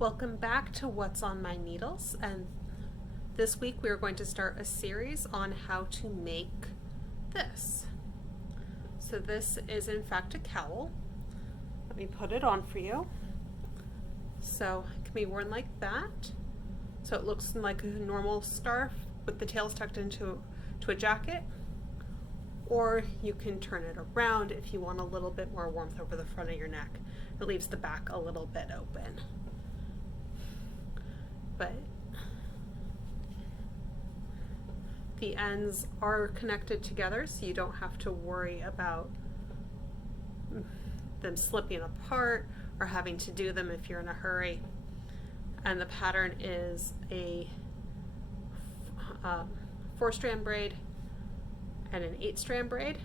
Welcome back to What's on My Needles, and this week we are going to start a series on how to make this. So this is in fact a cowl. Let me put it on for you. So it can be worn like that. So it looks like a normal scarf with the tails tucked into a jacket. Or you can turn it around if you want a little bit more warmth over the front of your neck. It leaves the back a little bit open. But the ends are connected together, so you don't have to worry about them slipping apart or having to do them if you're in a hurry. And the pattern is a 4-strand braid and an 8-strand braid.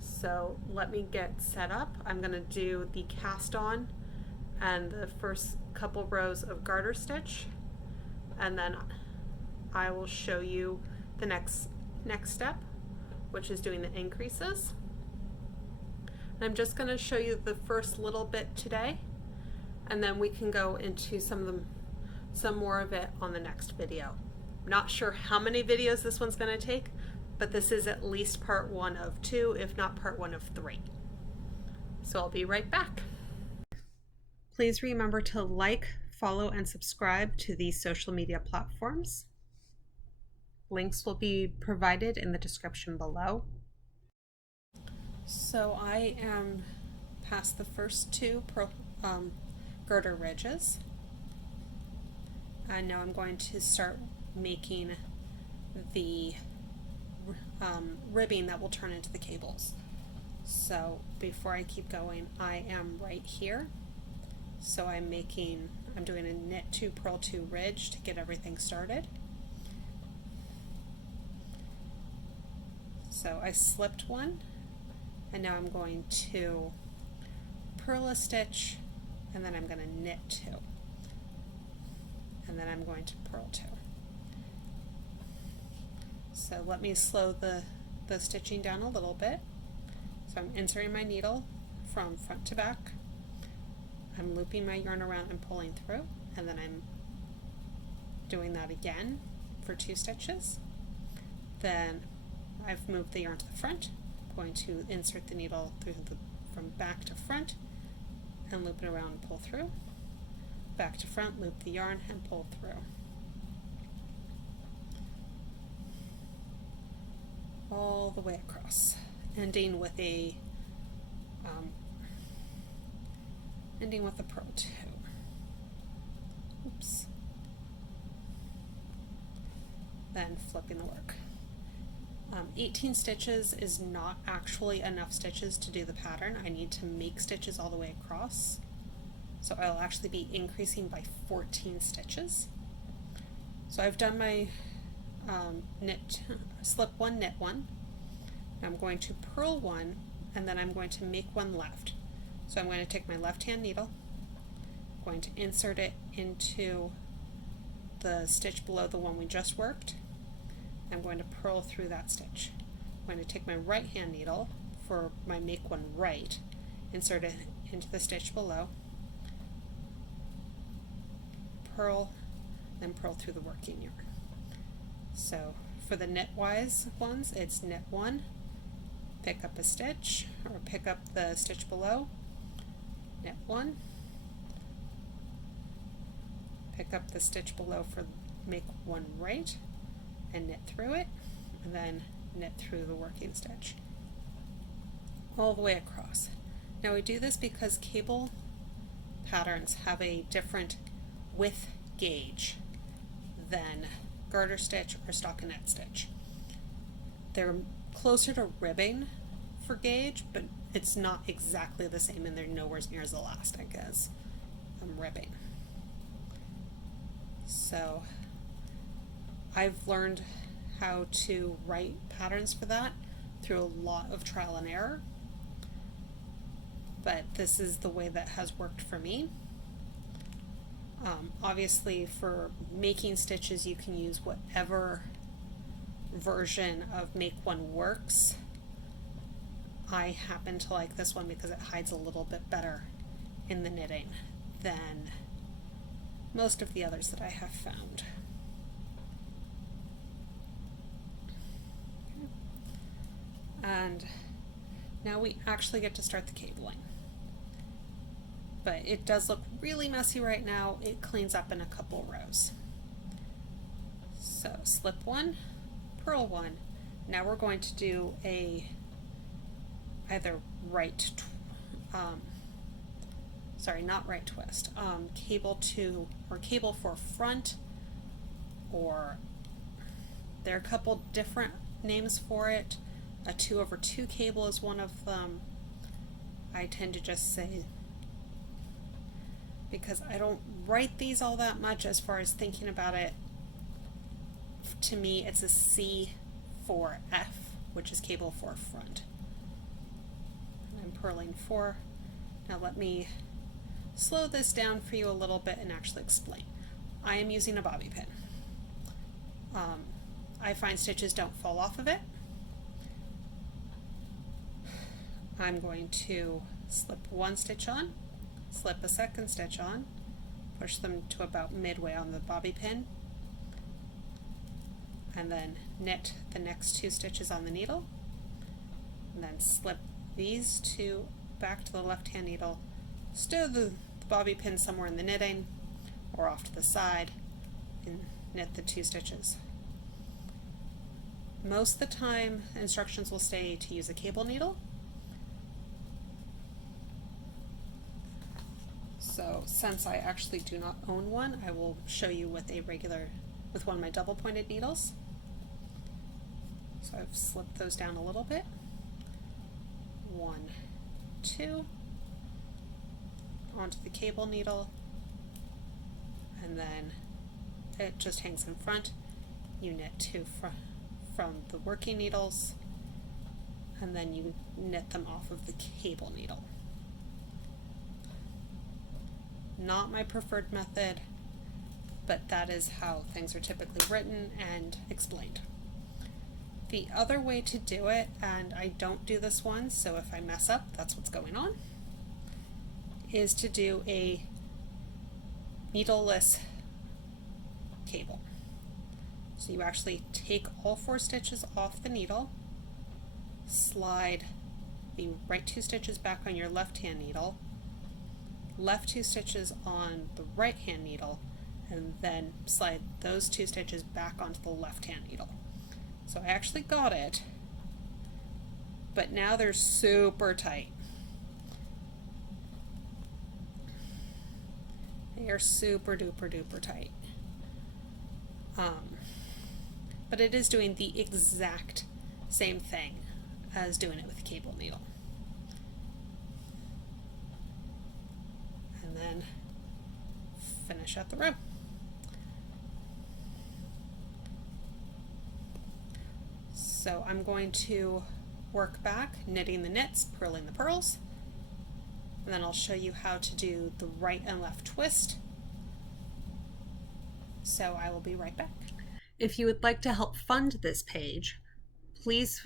So let me get set up. I'm going to do the cast on and the first couple rows of garter stitch, and then I will show you the next step, which is doing the increases. And I'm just going to show you the first little bit today, and then we can go into some more of it on the next video. Not sure how many videos this one's going to take, but this is at least part 1 of 2, if not part 1 of 3. So I'll be right back. Please remember to like, follow, and subscribe to these social media platforms. Links will be provided in the description below. So I am past the first 2 garter ridges. And now I'm going to start making the ribbing that will turn into the cables. So before I keep going, I am right here. So I'm doing a knit 2, purl 2 ridge to get everything started. So I slipped one, and now I'm going to purl a stitch, and then I'm going to knit 2, and then I'm going to purl 2. So let me slow the stitching down a little bit. So I'm inserting my needle from front to back. I'm looping my yarn around and pulling through, and then I'm doing that again for 2 stitches. Then I've moved the yarn to the front. I'm going to insert the needle from back to front and loop it around and pull through. Back to front, loop the yarn and pull through. All the way across, ending with a purl 2. Oops. Then flipping the work. 18 stitches is not actually enough stitches to do the pattern. I need to make stitches all the way across. So I'll actually be increasing by 14 stitches. So I've done my slip 1, knit 1. I'm going to purl 1, and then I'm going to make 1 left. So I'm going to take my left hand needle, going to insert it into the stitch below the one we just worked. I'm going to purl through that stitch. I'm going to take my right hand needle for my make 1 right, insert it into the stitch below, purl, then purl through the working yarn. So for the knitwise ones, it's knit 1, pick up a stitch, or pick up the stitch below, knit 1, pick up the stitch below for make 1 right, and knit through it, and then knit through the working stitch all the way across. Now we do this because cable patterns have a different width gauge than garter stitch or stockinette stitch. They're closer to ribbing for gauge, but it's not exactly the same, and they're nowhere near as elastic as ribbing. So I've learned how to write patterns for that through a lot of trial and error, but this is the way that has worked for me. Obviously for making stitches you can use whatever version of make 1 works. I happen to like this one because it hides a little bit better in the knitting than most of the others that I have found. And now we actually get to start the cabling. But it does look really messy right now. It cleans up in a couple rows. So slip one, purl one. Now we're going to do a either not right twist, cable to, or cable for front, or there are a couple different names for it. A 2/2 cable is one of them. I tend to just say, because I don't write these all that much as far as thinking about it, to me it's a C4F, which is cable for front. And I'm purling 4. Now let me slow this down for you a little bit and actually explain. I am using a bobby pin. I find stitches don't fall off of it. I'm going to slip one stitch on, slip a second stitch on, push them to about midway on the bobby pin, and then knit the next 2 stitches on the needle, and then slip these 2 back to the left hand needle, stow the bobby pin somewhere in the knitting or off to the side, and knit the 2 stitches. Most of the time instructions will say to use a cable needle. So since I actually do not own one, I will show you with one of my double pointed needles. So I've slipped those down a little bit. 1, 2, onto the cable needle, and then it just hangs in front. You knit 2 from the working needles, and then you knit them off of the cable needle. Not my preferred method, but that is how things are typically written and explained. The other way to do it, and I don't do this one, so if I mess up, that's what's going on, is to do a needleless cable. So you actually take all 4 stitches off the needle, slide the right 2 stitches back on your left hand needle, left 2 stitches on the right hand needle, and then slide those 2 stitches back onto the left hand needle. So I actually got it, but now they're super tight. They are super duper duper tight. But it is doing the exact same thing as doing it with a cable needle. And then finish out the row. So I'm going to work back, knitting the knits, purling the purls, and then I'll show you how to do the right and left twist. So I will be right back. If you would like to help fund this page, please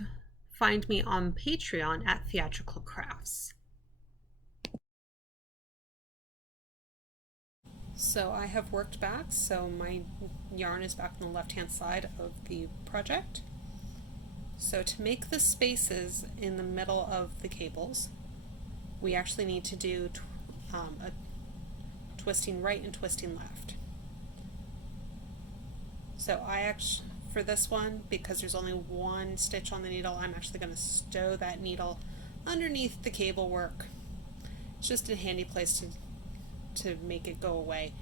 find me on Patreon at Theatrical Crafts. So I have worked back, so my yarn is back on the left-hand side of the project. So to make the spaces in the middle of the cables, we actually need to do a twisting right and twisting left. So for this one, because there's only 1 stitch on the needle, I'm actually going to stow that needle underneath the cable work. It's just a handy place to make it go away.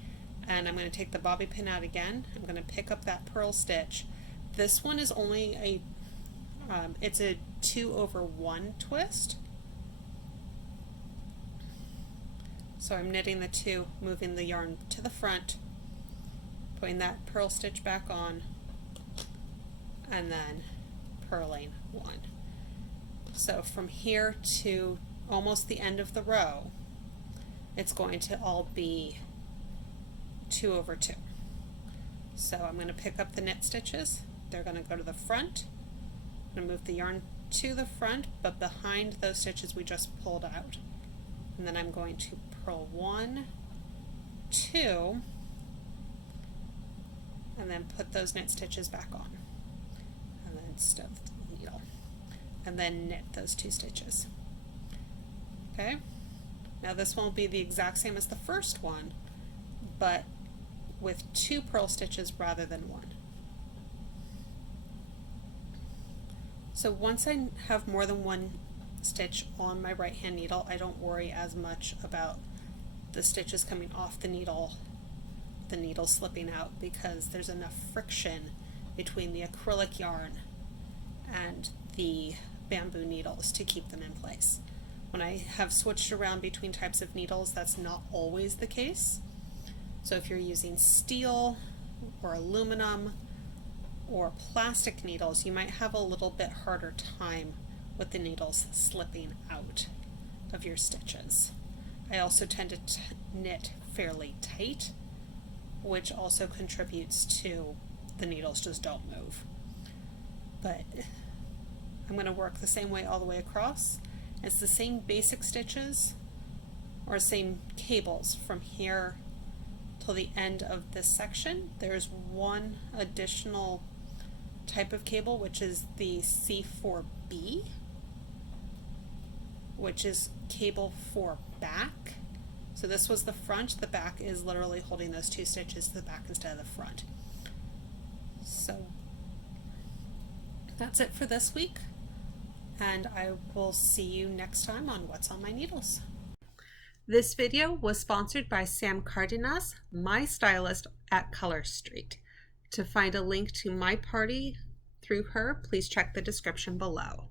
And I'm going to take the bobby pin out again. I'm going to pick up that purl stitch. This one is only it's a 2/1 twist. So I'm knitting the 2, moving the yarn to the front, putting that purl stitch back on, and then purling 1. So from here to almost the end of the row, it's going to all be 2/2. So I'm going to pick up the knit stitches. They're going to go to the front. I'm going to move the yarn to the front, but behind those stitches we just pulled out. and then I'm going to purl 1, 2, and then put those knit stitches back on, and then stove the needle, and then knit those 2 stitches. Okay, now this won't be the exact same as the first one, but with 2 purl stitches rather than 1. So once I have more than 1 stitch on my right hand needle, I don't worry as much about the stitches coming off the needle slipping out, because there's enough friction between the acrylic yarn and the bamboo needles to keep them in place. When I have switched around between types of needles, that's not always the case. So if you're using steel or aluminum or plastic needles, you might have a little bit harder time with the needles slipping out of your stitches. I also tend to knit fairly tight, which also contributes to the needles just don't move. But I'm going to work the same way all the way across. It's the same basic stitches or same cables from here till the end of this section. There's one additional type of cable, which is the C4B, which is cable for back. So this was the front, the back is literally holding those 2 stitches to the back instead of the front. So that's it for this week, and I will see you next time on What's on My Needles. This video was sponsored by Sam Cardenas, my stylist at Color Street. To find a link to my party through her, please check the description below.